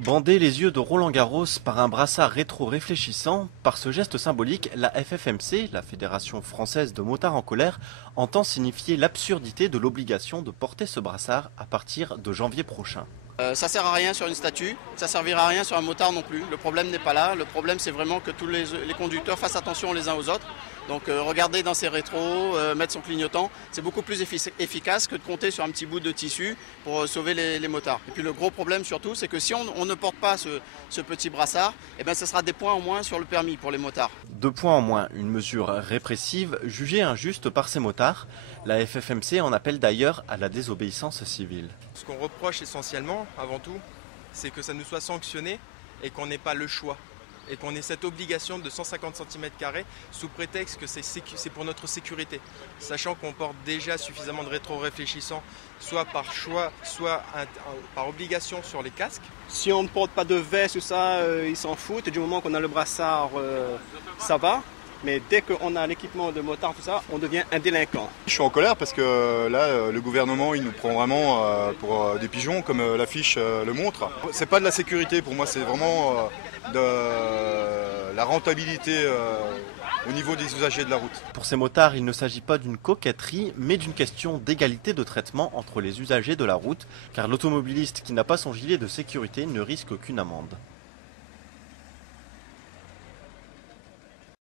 Bander les yeux de Roland Garros par un brassard rétro-réfléchissant, par ce geste symbolique, la FFMC, la Fédération française de motards en colère, entend signifier l'absurdité de l'obligation de porter ce brassard à partir de janvier prochain. Ça sert à rien sur une statue, ça servira à rien sur un motard non plus. Le problème n'est pas là, le problème c'est vraiment que tous les conducteurs fassent attention les uns aux autres. Donc regarder dans ses rétros, mettre son clignotant, c'est beaucoup plus efficace que de compter sur un petit bout de tissu pour sauver les motards. Et puis le gros problème surtout, c'est que si on ne porte pas ce petit brassard, eh ben, ce sera des points en moins sur le permis pour les motards. 2 points en moins, une mesure répressive jugée injuste par ces motards. La FFMC en appelle d'ailleurs à la désobéissance civile. Ce qu'on reproche essentiellement, avant tout, c'est que ça nous soit sanctionné et qu'on n'ait pas le choix. Et qu'on ait cette obligation de 150 cm² sous prétexte que c'est pour notre sécurité. Sachant qu'on porte déjà suffisamment de rétro-réfléchissants, soit par choix, soit par obligation sur les casques. Si on ne porte pas de veste ou ça, ils s'en foutent. Du moment qu'on a le brassard, ça va. Mais dès qu'on a l'équipement de motard, tout ça, on devient un délinquant. Je suis en colère parce que là, le gouvernement, il nous prend vraiment pour des pigeons, comme l'affiche le montre. C'est pas de la sécurité pour moi, c'est vraiment de la rentabilité au niveau des usagers de la route. Pour ces motards, il ne s'agit pas d'une coquetterie, mais d'une question d'égalité de traitement entre les usagers de la route, car l'automobiliste qui n'a pas son gilet de sécurité ne risque aucune amende.